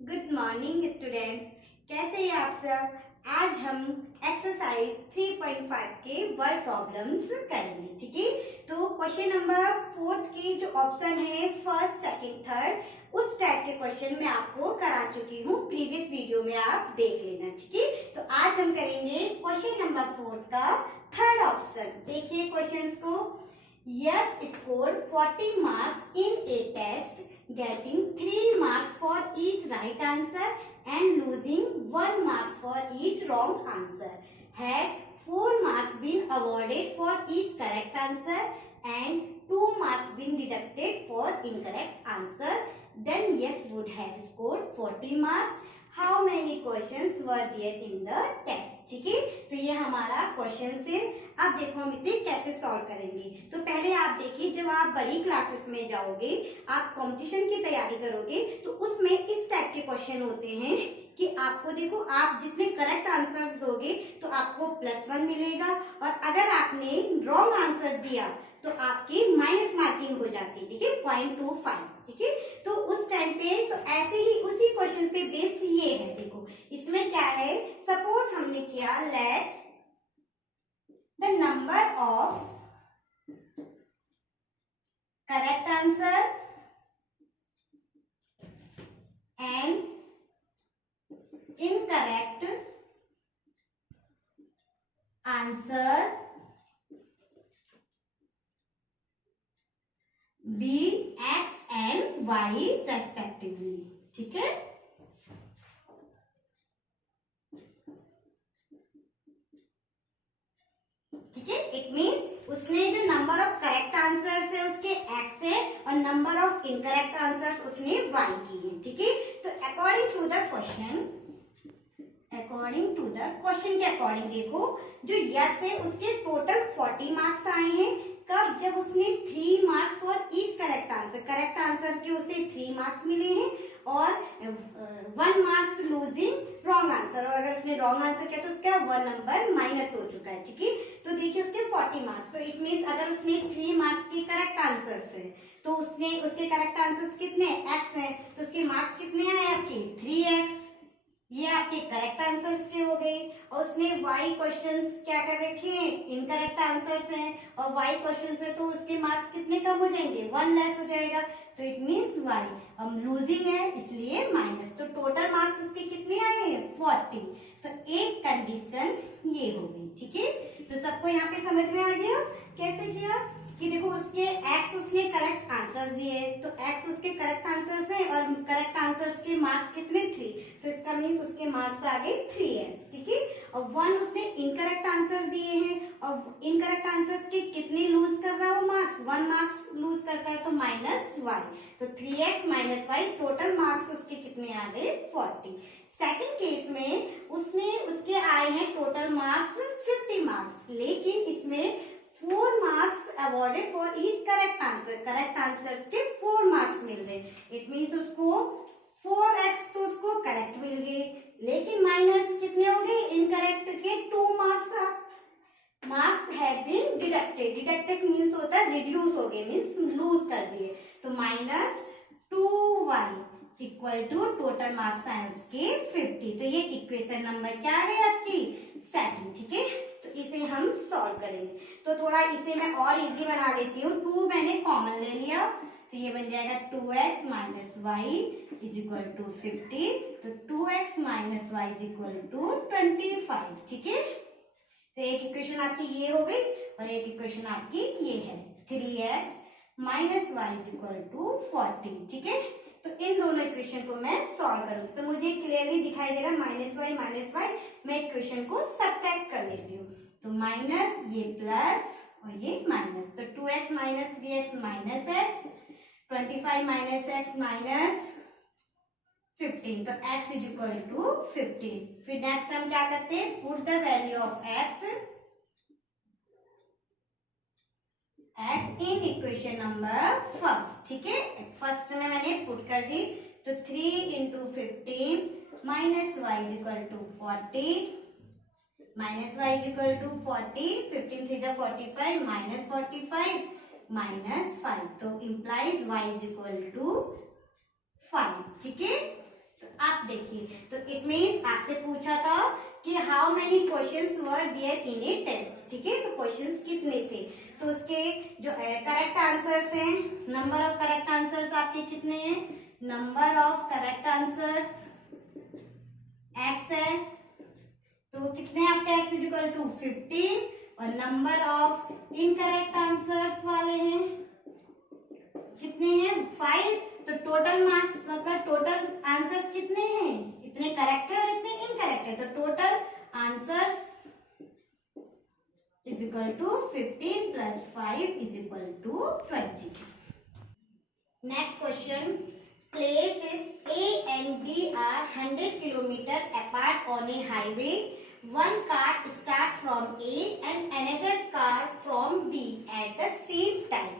Good morning students, कैसे हैं आप सब। आज हम एक्सरसाइज 3.5 के वर्ड प्रॉब्लम्स करेंगे। ठीक है, तो क्वेश्चन नंबर 4 के जो ऑप्शन है फर्स्ट, सेकंड, थर्ड, उस टाइप के क्वेश्चन मैं आपको करा चुकी हूँ प्रीवियस वीडियो में, आप देख लेना। ठीक है, तो आज हम करेंगे क्वेश्चन नंबर 4 का थर्ड ऑप्शन। देखिए क्वेश्चंस को। Yes score 40 marks in a test getting 3 marks for each right answer and losing 1 marks for each wrong answer. Had 4 marks been awarded for each correct answer and 2 marks been deducted for incorrect answer, then yes would have scored 40 marks. How many questions were there in the test? ठीक है, तो ये हमारा question है। अब देखो हम इसे कैसे सॉल्व करेंगे। तो पहले आप देखिए, जब आप बड़ी क्लासेस में जाओगे, आप कंपटीशन की तैयारी करोगे, तो उसमें इस टाइप के क्वेश्चन होते हैं कि आपको देखो, आप जितने करेक्ट आंसर्स दोगे तो आपको +1 मिलेगा, और अगर आपने रॉन्ग आंसर दिया तो आपकी माइनस मार्किंग हो जाती है। ठीक है, 0.25। ठीक है, तो उस टाइम पे तो ऐसे ही उसी क्वेश्चन पे बेस्ड ये है। देखो इसमें क्या है, सपोज हमने किया let the number of correct answer and incorrect answer be x and y respectively. ठीक है, ठीक है, इट मीन्स उसने जो नंबर ऑफ करेक्ट आंसर्स है उसके एक्स है, और नंबर ऑफ इनकरेक्ट आंसर्स उसने वाई की है। ठीक है, तो अकॉर्डिंग टू द क्वेश्चन के अकॉर्डिंग देखो, जो यस है उसके टोटल 40 मार्क्स आए हैं। कब? जब उसने 3 marks for each correct answer के उसे 3 मार्क्स मिले हैं, और 1 मार्क्स लूजिंग रॉन्ग आंसर, और अगर उसने रॉन्ग आंसर किया तो उसका 1 नंबर माइनस हो चुका है। ठीक है, तो देखिए उसके 40 मार्क्स, तो इट मीन्स अगर उसने 3 मार्क्स के करेक्ट आंसर्स है तो उसके करेक्ट आंसर्स कितने एक्स हैं, तो उसके मार्क्स कितने आए आपके 3x। ये आपके करेक्ट आंसर्स के हो गए, और उसने y क्वेश्चंस क्या कर रखे हैं, इनकरेक्ट आंसर्स हैं, और y क्वेश्चंस है तो उसके मार्क्स कितने कम हो जाएंगे, 1 लेस हो जाएगा, तो इट मीन्स y अब लूजिंग है इसलिए माइनस। तो टोटल मार्क्स उसके कितने आए हैं 40। तो एक कंडीशन ये हो गई। ठीक है, तो सबको यहाँ पे समझ में आ गया कैसे किया कि देखो उसके x उसने करेक्ट आंसर्स दिए, तो x उसके करेक्ट आंसर्स हैं, और करेक्ट आंसर्स के मार्क्स कितने 3, तो इसका मीन्स उसके मार्क्स आ गए 3x। ठीक है, और 1 उसने इनकरेक्ट आंसर्स दिए हैं, और इनकरेक्ट आंसर्स के कितने लूज कर रहा है वो मार्क्स, 1 मार्क्स लूज करता है, तो -y, तो 3x - y, टोटल मार्क्स उसके कितने आ गए 40। सेकंड केस में उसके आए हैं टोटल मार्क्स 50 मार्क्स, लेकिन इसमें 4 marks awarded for each correct answers के 4 मार्क्स मिल गए। इट मीन्स उसको 4x तो उसको करेक्ट मिल गए, लेकिन माइनस कितने हो गए, इनकरेक्ट के 2 marks have been deducted means होता है रिड्यूस हो गए, मीन्स लूज कर दिए, तो -2y equal to total marks आए उसके 50। तो ये इक्वेशन नंबर क्या है आपकी 7। ठीक है, तो इसे हम सॉल्व करेंगे। तो थोड़ा इसे मैं और इजी बना देती हूँ। 2 मैंने कॉमन ले लिया, तो ये बन जाएगा 2x - y = 50, तो 2x - y = 25। ठीक है, तो एक इक्वेशन आपकी ये हो गई, और एक इक्वेशन आपकी ये है 3x - y = 40। ठीक है, तो इन दोनों इक्वेशन को मैं सॉल्व करूंगी, तो मुझे क्लियरली दिखाई दे रहा -y, मैं इक्वेशन को सब्ट्रैक्ट कर लेती हूँ, तो माइनस ये प्लस और ये माइनस, तो 2x - 3x -x, 25 - x -15, तो x = 15। फिर नेक्स्ट हम क्या करते हैं, put the value of x in equation number first. ठीक है, फर्स्ट में मैंने पुट कर दी, तो 3 × 15 -y = 40, -y = 40, 15 3 = 45, -45 -5, तो इम्प्लाइज y = 5। ठीक है, तो आप आप देखिए, तो इट मीन्स आपसे पूछा था कि how many questions were there in a test, ठीक है, तो क्वेश्चंस कितने थे, तो उसके जो करेक्ट आंसर्स हैं, नंबर ऑफ करेक्ट आंसर्स आपके कितने हैं, number of correct answers x है, तो कितने आपके x इज इक्वल टू 15, और नंबर ऑफ इनकरेक्ट आंसर्स वाले हैं कितने हैं 5, तो टोटल मार्क्स मतलब टोटल आंसर्स कितने हैं, इतने करेक्ट है और इतने इनकरेक्ट है, तो total answers is equal to 15 plus 5 is equal to 20। Next question, places A and B are 100 kilometer apart on a highway. One car starts from A and another car from B at the same time.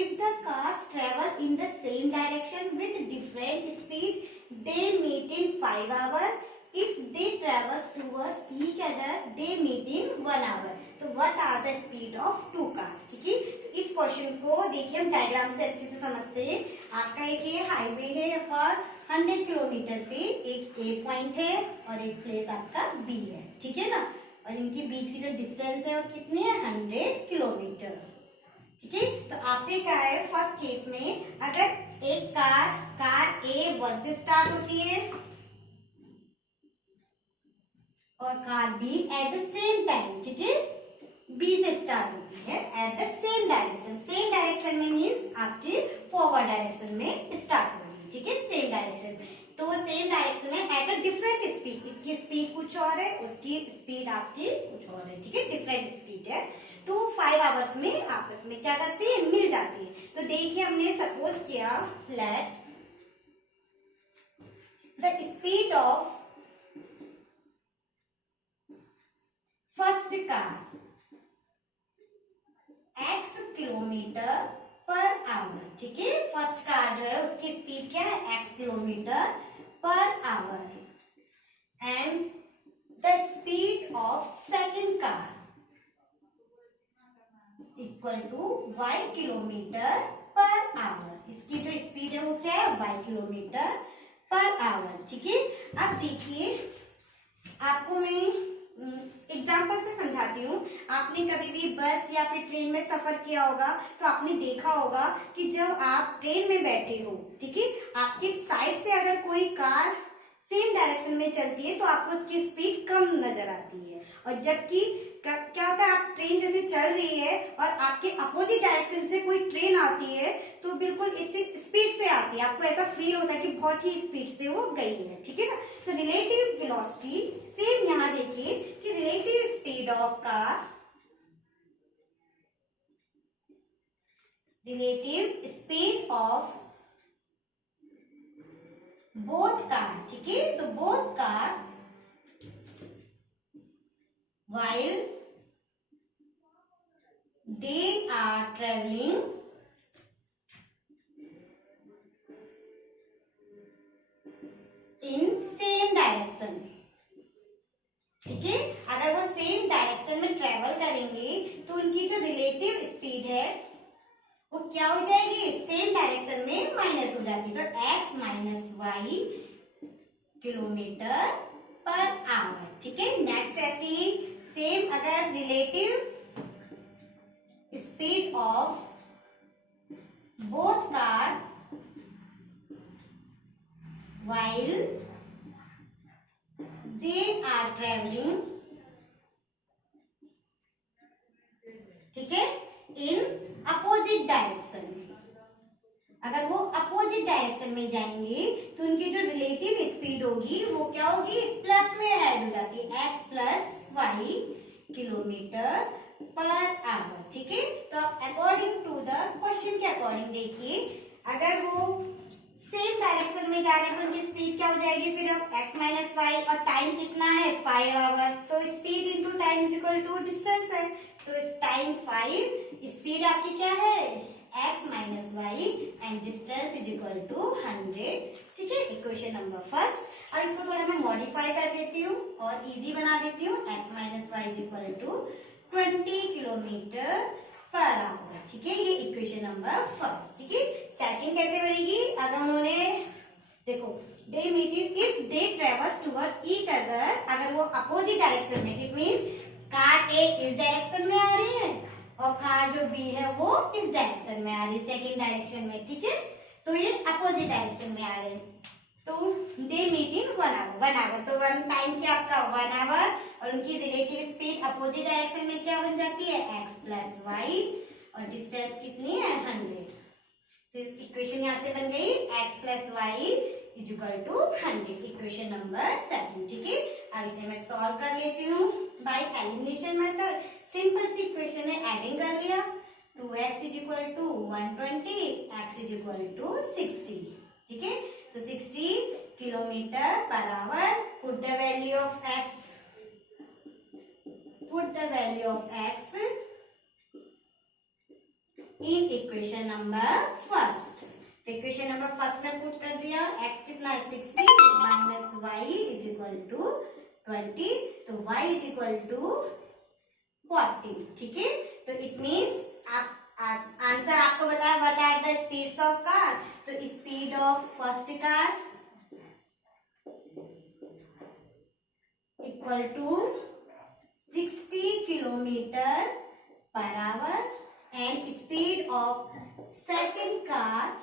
If the cars travel in the same direction with different speed, they meet in 5 hours. If they travel towards each other, they meet in 1 hour. तो what are the speed of two cars? ठीक है, इस question को देखिए हम diagram से अच्छे से समझते हैं। आपका एक ये हाईवे है और 100 किलोमीटर पे एक ए पॉइंट है और एक प्लेस आपका बी है, ठीक है ना, और इनके बीच की जो डिस्टेंस है वो कितनी है 100 किलोमीटर, ठीक है। तो आपसे क्या है फर्स्ट केस में, अगर एक कार ए 1 से स्टार्ट होती है और car b at the same time, ठीक है, बी से स्टार्ट होती है एट द सेम डायरेक्शन में मीन्स आपके फॉरवर्ड डायरेक्शन में स्टार्ट हो रही है, ठीक है, सेम डायरेक्शन में, तो सेम डायरेक्शन में एट अ डिफरेंट स्पीड, इसकी स्पीड कुछ और है, उसकी स्पीड आपकी कुछ और है, ठीक है, डिफरेंट स्पीड है, तो 5 आवर्स में आपस में क्या करती है मिल जाती है। तो देखिए हमने सपोज किया let the speed of first car x kilometre per hour, ठीक है, फर्स्ट कार जो है उसकी स्पीड क्या है x kilometre per hour, and the speed of second car equal to y kilometre per hour, इसकी जो स्पीड है वो क्या है y किलोमीटर पर आवर, ठीक है। अब देखिए आपको मैं एग्जाम्पल से समझाती हूँ। आपने कभी भी बस या फिर ट्रेन में सफर किया होगा तो आपने देखा होगा कि जब आप ट्रेन में बैठे हो, ठीक है, आपकी साइड से अगर कोई कार सेम डायरेक्शन में चलती है तो आपको उसकी स्पीड कम नजर आती है, और जबकि क्या होता है आप ट्रेन जैसे चल रही है और आपके अपोजिट डायरेक्शन से कोई ट्रेन आती है तो बिल्कुल इसी स्पीड से आती है, आपको ऐसा फील होता है कि बहुत ही स्पीड से वो गई है, ठीक है ना। तो रिलेटिव वेलोसिटी सेम यहाँ देखिए कि relative speed of car, relative speed of both car, ठीक है, तो both car while they are traveling in same direction, ठीक है, अगर वो सेम डायरेक्शन में ट्रेवल करेंगे तो उनकी जो रिलेटिव स्पीड है वो क्या हो जाएगी सेम डायरेक्शन में माइनस हो जाती है, तो x minus y kilometre per hour, ठीक है। नेक्स्ट ऐसे ही सेम अगर relative speed of both car while they are traveling, ठीक है, इन अपोजिट डायरेक्शन, अगर वो अपोजिट डायरेक्शन में जाएंगे तो उनकी जो रिलेटिव स्पीड होगी वो क्या होगी प्लस में ऐड हो जाती है, x plus y kilometre per hour, ठीक है। तो अकॉर्डिंग टू द क्वेश्चन के अकॉर्डिंग देखिए अगर वो सेम डायरेक्शन में जा रहे हैं तो उनकी स्पीड क्या हो जाएगी फिर अब x माइनस वाई, और टाइम कितना है 5 आवर्स, तो speed into time is equal to distance है, तो इस टाइम 5, स्पीड आपकी क्या है x minus y and distance is equal to 100, ठीक है, इक्वेशन नंबर फर्स्ट। अब इसको थोड़ा मैं मॉडिफाई कर देती हूँ और इजी बना देती हूँ, x minus y is equal to 20 kilometre per hour, ठीक है, ये इक्वेशन नंबर फर्स्ट, ठीक है। सेकंड कैसे बनेगी, अगर उन्होंने देखो they meet if they travels towards each other, अगर वो अपोजिट डायरेक्शन में, इट मीन्स कार ए इस डायरेक्शन में आ रही है और कार जो बी है वो इस डायरेक्शन में आ रही है, सेकेंड डायरेक्शन में, ठीक है। तो ये अपोजिट डायरेक्शन में आ रहे हैं, तो दे मीट इन 1 आवर, तो 1 टाइम क्या आपका 1 आवर, और उनकी रिलेटिव स्पीड अपोजिट डायरेक्शन में क्या बन जाती है x प्लस वाई, और डिस्टेंस कितनी है 100। तो इक्वेशन यहाँ से बन गई x plus y is equal to 100, equation number 7, ठीक है। अब इसे मैं सॉल्व कर लेती हूँ बाय एलिमिनेशन मेथड। सिंपल सी इक्वेशन है, एडिंग कर लिया, 2x is equal to 120, x is equal to 60, ठीक है। तो 60 kilometre per hour, put the value of x, put the value of x in equation number first। तो equation number first में put कर दिया, x कितना है 60 minus y is equal to 20, तो y इज इक्वल टू 40, ठीक है। तो इट मीन्स आप आंसर आपको बताया what are the speeds of car, तो speed of first car equal to 60 kilometre per hour and speed of second car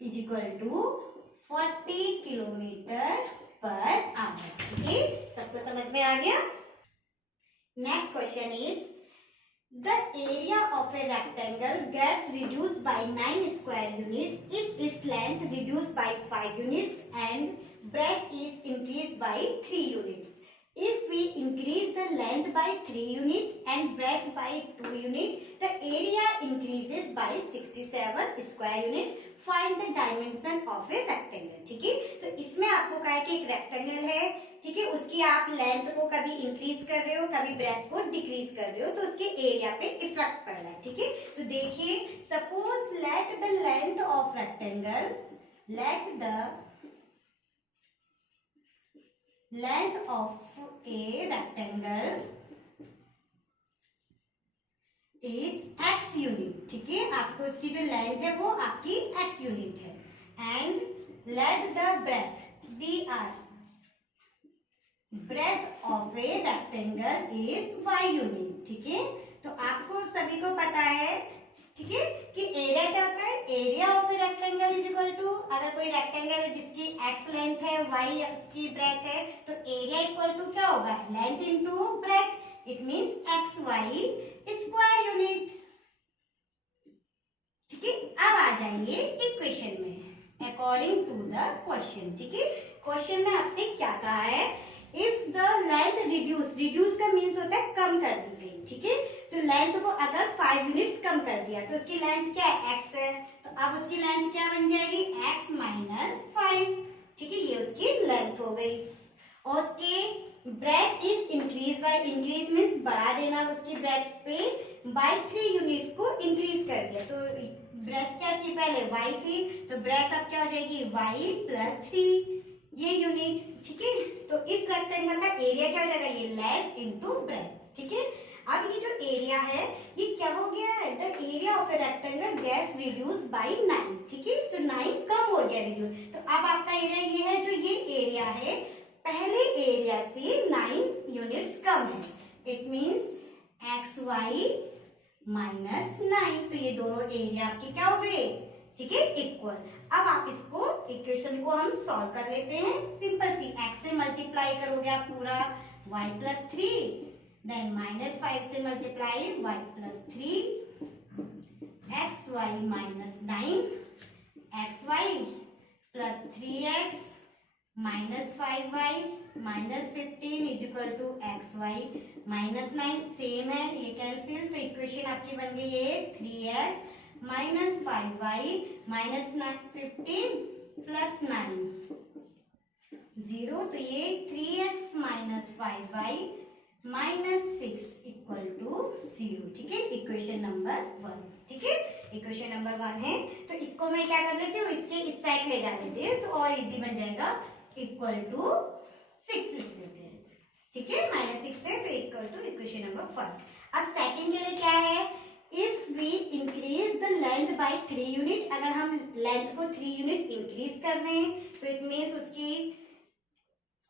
is equal to 40 kilometre per hour, ठीक है। सबको समझ में आ गया। Next question is the area of a rectangle gets reduced by 9 square units if its length reduced by 5 units and breadth is increased by 3 units. If we increase the length by 3 unit and breadth by 2 unit, the area increases by 67 square unit. Find the dimension of a rectangle, ठीक है। तो इसमें आपको कहा है कि एक rectangle है, ठीक है, उसकी आप लेंथ को कभी इंक्रीज कर रहे हो, कभी ब्रेथ को डिक्रीज कर रहे हो, तो उसके एरिया पे इफेक्ट पड़ रहा है, ठीक है। तो देखिए, suppose let the length of rectangle, let the length of a rectangle is x unit, ठीक है। आपको इसकी जो लेंथ है वो आपकी x यूनिट है, and let the breadth br, breadth of a rectangle is y unit, ठीक है। तो आपको सभी को पता है, ठीक है, कि एरिया क्या होता है, area of a rectangle is equal to, अगर कोई रेक्टेंगल है जिसकी x लेंथ है, y उसकी ब्रेथ है, तो एरिया इक्वल टू क्या होगा, length into breadth, it means xy square unit, ठीक है। अब आ जाइए इक्वेशन में अकॉर्डिंग टू द क्वेश्चन, ठीक है। क्वेश्चन में आपसे क्या कहा है, इफ द लेंथ रिड्यूस का मीन्स होता है कम कर दी गई, ठीक है। तो लेंथ को अगर 5 यूनिट्स कम कर दिया तो उसकी लेंथ क्या है, x है, तो अब उसकी लेंथ क्या बन जाएगी, x माइनस 5, ठीक है, ये उसकी लेंथ हो गई। और उसके breadth is increase by, increase means बढ़ा देना उसकी ब्रेथ पे, बाय 3 यूनिट्स को इंक्रीज कर दिया, तो ब्रेथ क्या थी पहले y थी, तो ब्रेथ अब क्या हो जाएगी y प्लस 3 ये यूनिट, ठीक है। तो इस रेक्टेंगल का एरिया क्या हो जाएगा, ये लेंथ इनटू ब्रेथ, ठीक है। अब ये जो एरिया है ये क्या हो गया है, the area of a rectangle gets reduced by 9, ठीक है। तो 9 कम हो गया रिड्यूस, तो अब आपका एरिया ये है, जो ये एरिया है पहले एरिया से 9 यूनिट्स कम है, इट मींस xy माइनस 9, तो ये दोनों एरिया आपके क्या हो गए, ठीक है, इक्वल। अब आप इसको इक्वेशन को हम सॉल्व कर लेते हैं, सिंपल सी, x से मल्टीप्लाई करोगे आप पूरा y प्लस 3, देन माइनस 5 से multiply y plus 3, xy minus 9, xy plus 3x minus 5y minus 15 is equal to xy minus 9, same है, ये कैंसिल, तो इक्वेशन आपकी बन गई है 3x minus 5y minus 15 plus 9 0, तो ये 3x minus 5y minus 6 equal to 0, ठीक है। इक्वेशन नंबर 1, ठीक है, इक्वेशन नंबर 1 है। तो इसको मैं क्या कर लेती हूँ, इसके इस साइड ले जा लेती हूँ, तो और इजी बन जाएगा, इक्वल टू 6 लिख देते हैं, ठीक है, माइनस 6 है, तो equal to equation number first. अब सेकंड के लिए क्या है, if we increase the length by 3 unit, अगर हम लेंथ को 3 यूनिट इंक्रीज कर रहे हैं तो इट मीन्स उसकी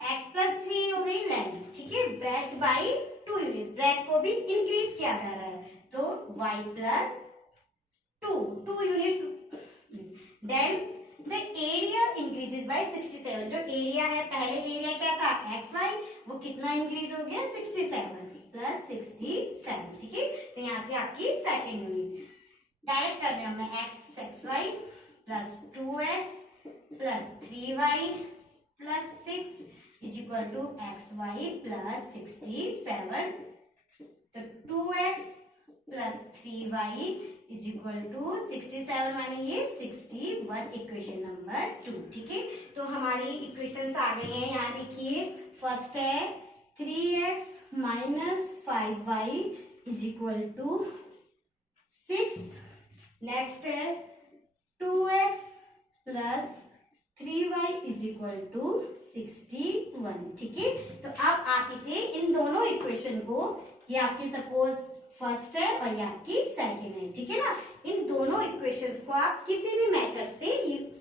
x+3 हो गई लेंथ, ठीक है। ब्रेथ बाय 2 यूनिट, ब्रेथ को भी इंक्रीज किया जा रहा है तो y+2 units. Then the area increases by 67, जो एरिया है, पहले एरिया क्या था xy, वो कितना इंक्रीज हो गया 67 प्लस 67, ठीक है। तो यहाँ से आपकी सेकेंड यूनिट डायरेक्ट कर रहे हैं हमने xy plus 2x plus 3y plus 6 is equal to xy plus 67, तो 2x plus 3y is equal to 67 माने ये 61, इक्वेशन नंबर 2, ठीक है। तो हमारी इक्वेशंस आ गई हैं, यहाँ देखिए। फर्स्ट है 3x minus 5y is equal to 6, next है 2x plus 3y is equal to 61, ठीक है। तो अब आप इसे इन दोनों इक्वेशन को, ये आपकी सपोज फर्स्ट है और ये आपकी सेकंड है, ठीक है ना। इन दोनों इक्वेशंस को आप किसी भी मेथड से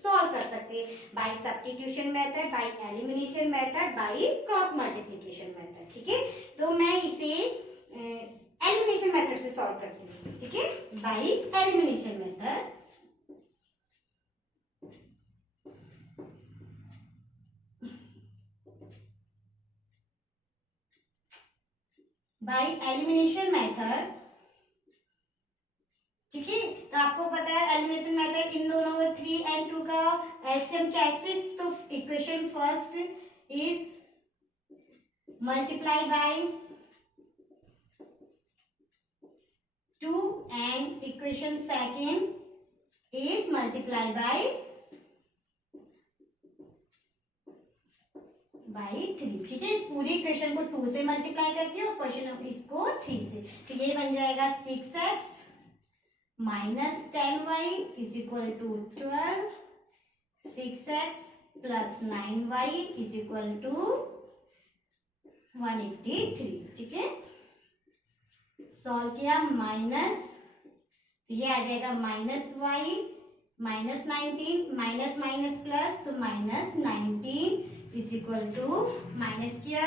सॉल्व कर सकते हैं, by substitution method, by elimination method, by cross multiplication method, ठीक है। तो मैं इसे एलिमिनेशन मेथड से सॉल्व करती हूँ, ठीक है, bye elimination method. By elimination method, ठीक है। तो आपको पता है एलिमिनेशन मेथड, इन दोनों 3 and 2 का एलसीएम क्या है 6, तो equation first is multiply by 2 and equation second is multiply by 3, ठीक है। इस पूरी इक्वेशन को 2 से मल्टीप्लाई करके और क्वेश्चन इसको 3 से, तो ये बन जाएगा 6x minus 10y is equal to 12, 6x plus 9y is equal to 183, ठीक है। सॉल्व किया, माइनस, तो ये आ जाएगा minus y minus 19, minus minus plus, तो minus 19 is equal to, minus किया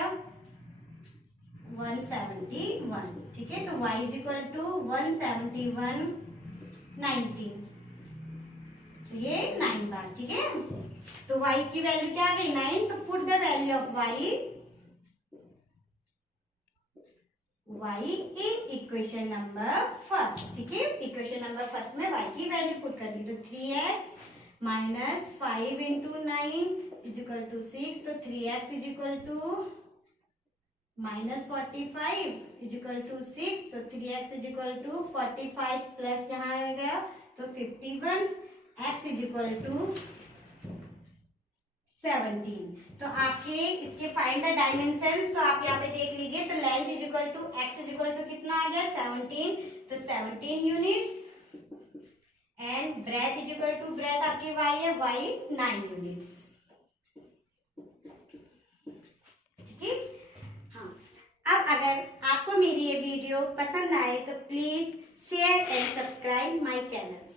171, ठीक है। तो y इज इक्वल टू 171 19, तो ये 9 बार, ठीक है। तो y की वैल्यू क्या आ गई 9, तो put the value of y in equation number first, ठीक है। इक्वेशन नंबर फर्स्ट में y की वैल्यू पुट कर दी, तो 3x minus 5 into 9 is equal to 6, तो 3x is equal to minus 45 is equal to 6, तो 3x is equal to 45 plus यहाँ आ गया तो 51, x इज इक्वल टू 17। तो आपके इसके फाइंड द डायमेंशंस, तो आप यहाँ पे देख लीजिए, तो length is equal to x is equal to कितना आ गया 17, तो 17 units, and breadth is equal to, breadth आपकी y है, y 9 यूनिट्स, ठीक है। हाँ, अब अगर आपको मेरी ये वीडियो पसंद आए तो please share and subscribe my channel.